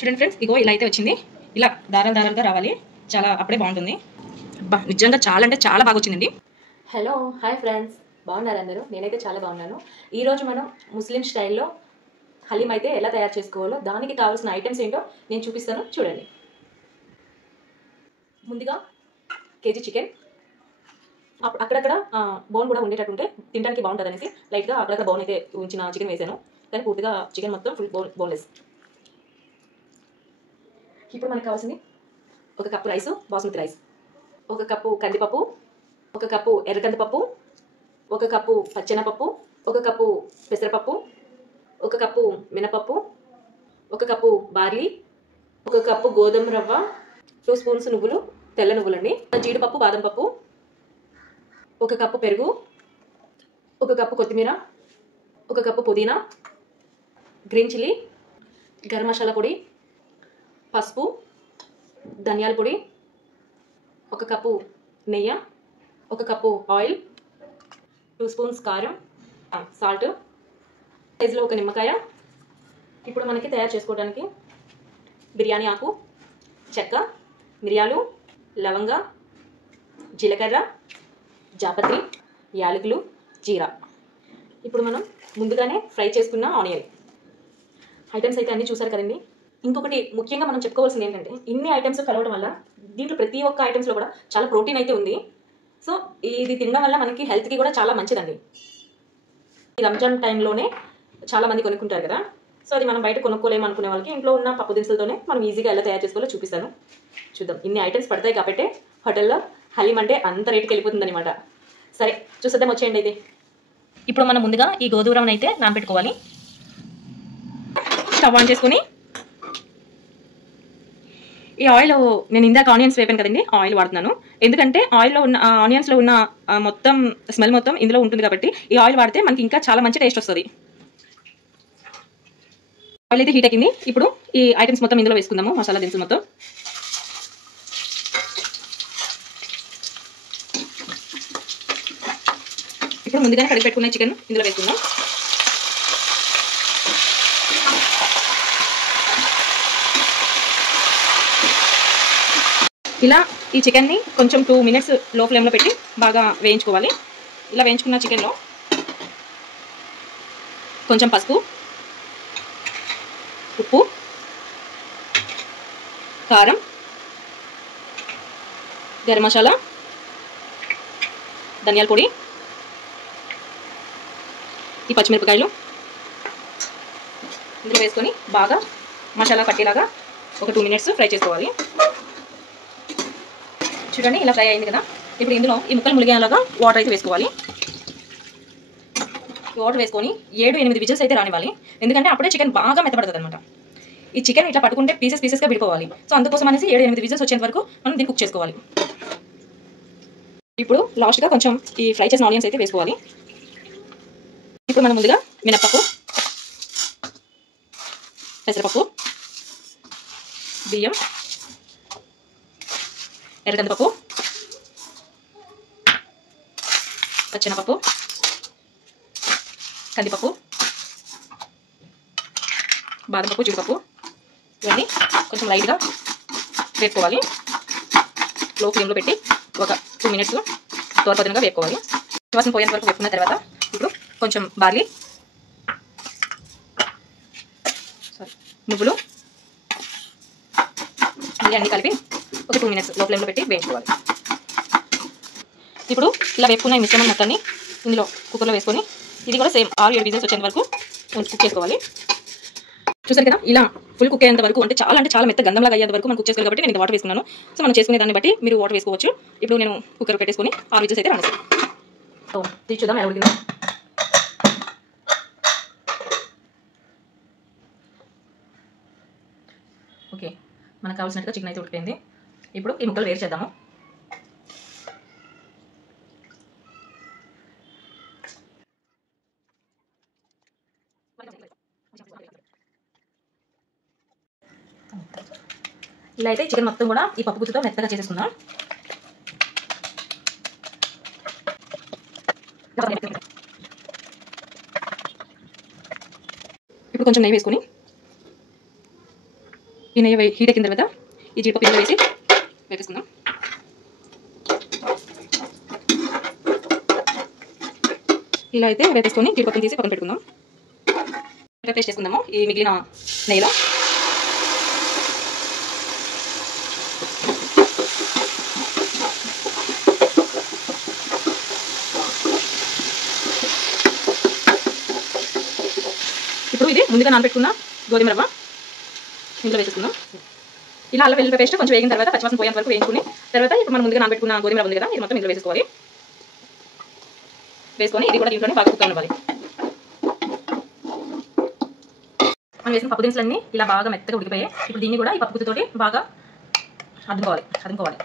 చూడండి ఫ్రెండ్స్, ఇగో ఇలా అయితే వచ్చింది. ఇలా దారాలు దారాలుగా రావాలి, చాలా అప్పుడే బాగుంటుంది. అబ్బా నిజంగా చాలా అంటే చాలా బాగా వచ్చిందండి. హలో హాయ్ ఫ్రెండ్స్, బాగున్నారు అందరూ? నేనైతే చాలా బాగున్నాను. ఈరోజు మనం ముస్లిం స్టైల్లో హలీం అయితే ఎలా తయారు చేసుకోవాలో దానికి కావాల్సిన ఐటమ్స్ ఏంటో నేను చూపిస్తాను, చూడండి. ముందుగా కేజీ చికెన్, అక్కడక్కడ బోన్ కూడా ఉండేటట్టు ఉంటే తినడానికి బాగుంటుంది అనేసి లైట్గా అక్కడక్కడ బోన్ అయితే ఉంచిన చికెన్ వేసాను, కానీ పూర్తిగా చికెన్ మొత్తం ఫుల్ బోన్లెస్. ఇప్పుడు మనకు కావాల్సింది 1 cup rice, basmati rice, 1 cup కందిపప్పు, 1 కప్పు ఎర్రకందిపప్పు, 1 కప్పు పచ్చెనపప్పు, 1 కప్పు పెసరపప్పు, 1 కప్పు మినపప్పు, 1 కప్పు బార్లీ, 1 కప్పు గోధుమ రవ్వ, 2 స్పూన్స్ నువ్వులు, తెల్ల నువ్వులండి, జీడిపప్పు, బాదం పప్పు, 1 కప్పు పెరుగు, 1 కప్పు కొత్తిమీర, 1 కప్పు పుదీనా, గ్రీన్ చిల్లీ, గరం మసాలా పొడి, పసుపు, ధనియాల పొడి, 1 కప్పు నెయ్యి, 1 కప్పు ఆయిల్, 2 స్పూన్స్ కారం, సాల్ట్, సైజులో 1 నిమ్మకాయ. ఇప్పుడు మనకి తయారు చేసుకోవడానికి బిర్యానీ ఆకు, చెక్క, మిరియాలు, లవంగ, జీలకర్ర, జాపత్రి, యాలకులు, జీరా. ఇప్పుడు మనం ముందుగానే ఫ్రై చేసుకున్న ఆనియన్ ఐటమ్స్ అయితే అన్నీ చూసారు కదండి. ఇంకొకటి ముఖ్యంగా మనం చెప్పుకోవాల్సింది ఏంటంటే, ఇన్ని ఐటమ్స్ కలవడం వల్ల దీంట్లో ప్రతి ఒక్క ఐటమ్స్లో కూడా చాలా ప్రోటీన్ అయితే ఉంది. సో ఇది తినడం వల్ల మనకి హెల్త్కి కూడా చాలా మంచిదండి. ఈ రంజాన్ టైంలోనే చాలా మంది కొనుక్కుంటారు కదా, సో అది మనం బయట కొనుక్కోలేము అనుకునే వాళ్ళకి ఇంట్లో ఉన్న పప్పు దినుసులతోనే మనం ఈజీగా ఎలా తయారు చేసుకోవాలో చూపిస్తాను. చూద్దాం. ఇన్ని ఐటమ్స్ పడతాయి కాబట్టి హోటల్లో హలీం అంటే అంత రేటుకి వెళ్ళిపోతుంది అనమాట. సరే చూసేద్దాం, వచ్చేయండి అయితే. ఇప్పుడు మనం ముందుగా ఈ గోధుమ రవ్వను అయితే నానబెట్టుకోవాలి. స్టవ్ ఆన్ చేసుకుని ఈ ఆయిల్, నేను ఇందాక ఆనియన్స్ వేపాను కదండి, ఆయిల్ వాడుతున్నాను. ఎందుకంటే ఆయిల్లో ఉన్న ఆనియన్స్లో ఉన్న మొత్తం స్మెల్ మొత్తం ఇందులో ఉంటుంది కాబట్టి ఈ ఆయిల్ వాడితే మనకి ఇంకా చాలా మంచి టేస్ట్ వస్తుంది. ఆయిల్ అయితే హీట్ ఎక్కింది. ఇప్పుడు ఈ ఐటమ్స్ మొత్తం ఇందులో వేసుకుందాము, మసాలా దినుసులు మొత్తం. ఇప్పుడు ముందుగానే కడిగి పెట్టుకున్న చికెన్ ఇందులో వేసుకుందాం. ఇలా ఈ చికెన్ని కొంచెం 2 మినిట్స్ లో ఫ్లేమ్లో పెట్టి బాగా వేయించుకోవాలి. ఇలా వేయించుకున్న చికెన్లో కొంచెం పసుపు, ఉప్పు, కారం, గరం మసాలా, ధనియాల పొడి, ఈ పచ్చిమిరపకాయలు ఇందులో వేసుకొని బాగా మసాలా పట్టేలాగా ఒక 2 మినిట్స్ ఫ్రై చేసుకోవాలి. చూడండి ఇలా ఫ్రై అయింది కదా. ఇప్పుడు ఇందులో ఈ ముక్కలు ములిగేలాగా వాటర్ అయితే వేసుకోవాలి. వాటర్ వేసుకొని 7-8 విజిల్స్ అయితే రానివ్వాలి. ఎందుకంటే అప్పుడే చికెన్ బాగా మెత్తపడుతుంది అనమాట. ఈ చికెన్ ఇట్లా పట్టుకుంటే పీసెస్గా విడిపోవాలి. సో అందుకోసం అనేసి 7-8 విజిల్స్ వచ్చేంత వరకు మనం దీన్ని కుక్ చేసుకోవాలి. ఇప్పుడు లాస్ట్గా కొంచెం ఈ ఫ్రై చేసిన ఆనియన్స్ అయితే వేసుకోవాలి. ఇప్పుడు మనం ముందుగా మినపప్పు, పెసరపప్పు, బియ్యం, ఎర్రకందిపప్పు, పచ్చెనపప్పు, కందిపప్పు, బాదం పప్పు, జీడిపప్పు ఇవన్నీ కొంచెం లైట్గా వేపుకోవాలి. లో ఫ్లేమ్లో పెట్టి ఒక 2 మినిట్స్ తోరపదనగా వేపుకోవాలి. వాసన పోయేంత వరకు వేపుకున్న తర్వాత ఇప్పుడు కొంచెం బార్లీ, నువ్వులు అన్నీ కలిపి ఒక 2 మినిట్స్ లో ఫ్లేమ్లో పెట్టి వేయించుకోవాలి. ఇప్పుడు ఇలా వేపుకున్న ఈ మిశ్రమం మొత్తాన్ని ఇందులో కుక్కర్లో వేసుకొని ఇది కూడా సేమ్ 6-7 విజిల్స్ వచ్చేంత వరకు కుక్ చేసుకోవాలి. చూసారు కదా, ఇలా ఫుల్ కుక్ అయ్యేంత వరకు, అంటే చాలా మెత్త గంధంలాగా అయ్యేంత వరకు మనం కుక్ చేసుకోవాలి కాబట్టి నేను వాటర్ వేసుకున్నాను. సో మనం చేసుకునే దాన్ని బట్టి మీరు వాటర్ వేసుకోవచ్చు. ఇప్పుడు నేను కుక్కర్ పెట్టేసుకొని 6 విజిల్స్ అయితే రానేస్తాను. సో తీసి చూద్దాం ఎలా ఉడికిందో. ఓకే, మనకు కావాల్సినట్టుగా చికెన్ అయితే ఉడికిపోయింది. ఇప్పుడు ఈ ముక్కలు వేరు చేద్దాము. ఇలా అయితే చికెన్ మొత్తం కూడా ఈ పప్పు గుత్తుతో మెత్తగా చేసేసుకుందాం. ఇప్పుడు కొంచెం నెయ్యి వేసుకొని ఈ నెయ్యి హీట్ ఎక్కిన తర్వాత ఈ జీడిపప్పు ఇందులో వేసి వేసుకుందాం. ఇలా అయితే వేసుకొని జీడిపప్పుని తీసి పక్కన పెట్టుకుందాం. పేస్ట్ చేసుకుందాము ఈ మిగిలిన నెయ్యిలో. ఇప్పుడు ఇది ముందుగా నానబెట్టుకున్న గోధుమ రవ్వ ఇందులో వేసుకుందాం. ఇలా అల్లం వెల్లుల్లి పేస్ట్ కొంచెం వేగిన తర్వాత పచ్చివాసన పోయేంత వరకు వేయించుకుని తర్వాత ఇప్పుడు మనం ముందుగా నానబెట్టుకున్న గోధుమ రవ్వ ఉంది కదా, ఇది మొత్తం ఇందులో వేసుకోవాలి. వేసుకొని ఇది కూడా దీంట్లోనే బాగా కుక్ అవ్వాలి. మనం వేసిన పప్పు దినుసులన్నీ ఇలా బాగా మెత్తగా ఉడికిపోయాయి. ఇప్పుడు దీన్ని కూడా ఈ పప్పు గుత్తితోటి బాగా అదుకోవాలి.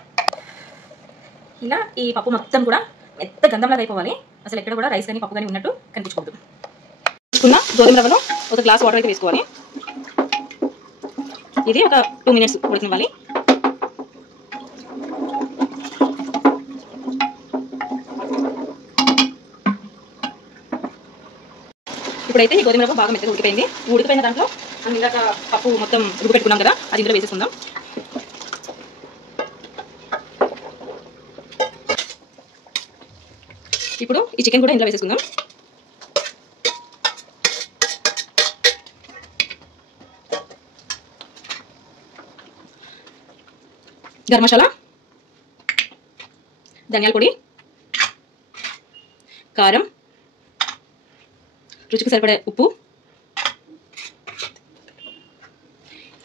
ఇలా ఈ పప్పు మొత్తం కూడా మెత్త గంధంలాగా అయిపోవాలి. అసలు ఎక్కడ కూడా రైస్ కానీ పప్పు కానీ ఉన్నట్టు కనిపించకూడదు. తీసుకున్న గోధుమ రవ్వలో ఒక గ్లాస్ వాటర్ అయితే వేసుకోవాలి. ఇది ఒక 2 minutes ఉడకనివ్వాలి. ఇప్పుడైతే ఈ గోధుమ రవ్వ బాగా మెత్తగా ఉడికిపోయింది. ఉడికిపోయిన దాంట్లో మనం ఇందాక పప్పు మొత్తం ఉడకపెట్టుకున్నాం కదా, అది ఇందులో వేసేసుకుందాం. ఇప్పుడు ఈ చికెన్ కూడా ఇందులో వేసేసుకుందాం. గరం మసాలా, ధనియాల పొడి, కారం, రుచికి సరిపడే ఉప్పు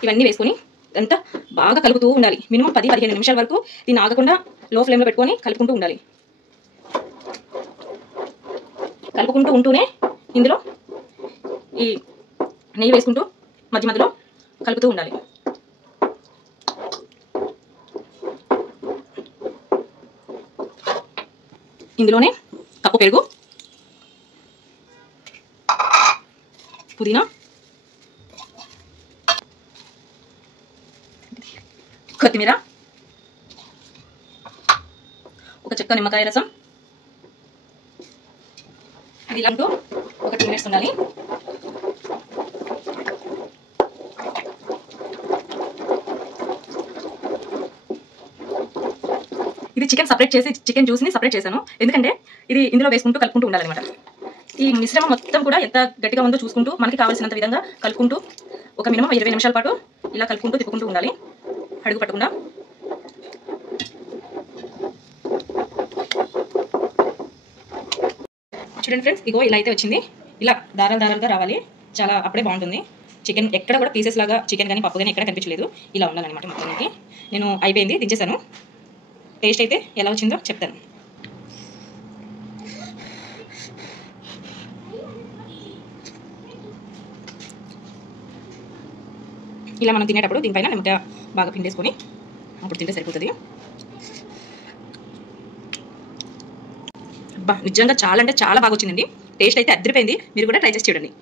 ఇవన్నీ వేసుకొని అంతా బాగా కలుపుతూ ఉండాలి. మినిమం 10-15 నిమిషాల వరకు దీన్ని ఆగకుండా లో ఫ్లేమ్లో పెట్టుకొని కలుపుకుంటూ ఉండాలి. కలుపుకుంటూ ఉంటూనే ఇందులో ఈ నెయ్యి వేసుకుంటూ మధ్య మధ్యలో కలుపుతూ ఉండాలి. ఇందులోనే కప్పు పెరుగు, పుదీనా, కొత్తిమీర, ఒక చెక్క నిమ్మకాయ రసం, ఇది ఇలాంటూ ఒక 2 minutes ఉండాలి. ఇది చికెన్ సపరేట్ చేసి చికెన్ జ్యూస్ని సపరేట్ చేశాను. ఎందుకంటే ఇది ఇందులో వేసుకుంటూ కలుపుకుంటూ ఉండాలన్నమాట. ఈ మిశ్రమం మొత్తం కూడా ఎంత గట్టిగా ఉందో చూసుకుంటూ మనకి కావాల్సినంత విధంగా కలుపుకుంటూ ఒక మినిమం 20 నిమిషాల పాటు ఇలా కలుపుకుంటూ తిప్పుకుంటూ ఉండాలి, అడుగు పట్టకుండా. చూడండి ఫ్రెండ్స్, ఇగో ఇలా అయితే వచ్చింది. ఇలా దారాలుగా రావాలి, చాలా అప్పుడే బాగుంటుంది. చికెన్ ఎక్కడ కూడా పీసెస్ లాగా చికెన్ కానీ పప్పు కానీ ఎక్కడ కనిపించలేదు. ఇలా ఉండాలన్నమాట మొత్తానికి. నేను అయిపోయింది, దించేసాను. టేస్ట్ అయితే ఎలా వచ్చిందో చెప్తాను. ఇలా మనం తినేటప్పుడు దీనిపైన నిమ్మకాయ బాగా పిండేసుకొని అప్పుడు తింటే సరిపోతుంది. అబ్బా, నిజంగా చాలా అంటే చాలా బాగా వచ్చిందండి. టేస్ట్ అయితే అదిరిపోయింది. మీరు కూడా ట్రై చేసి చూడండి.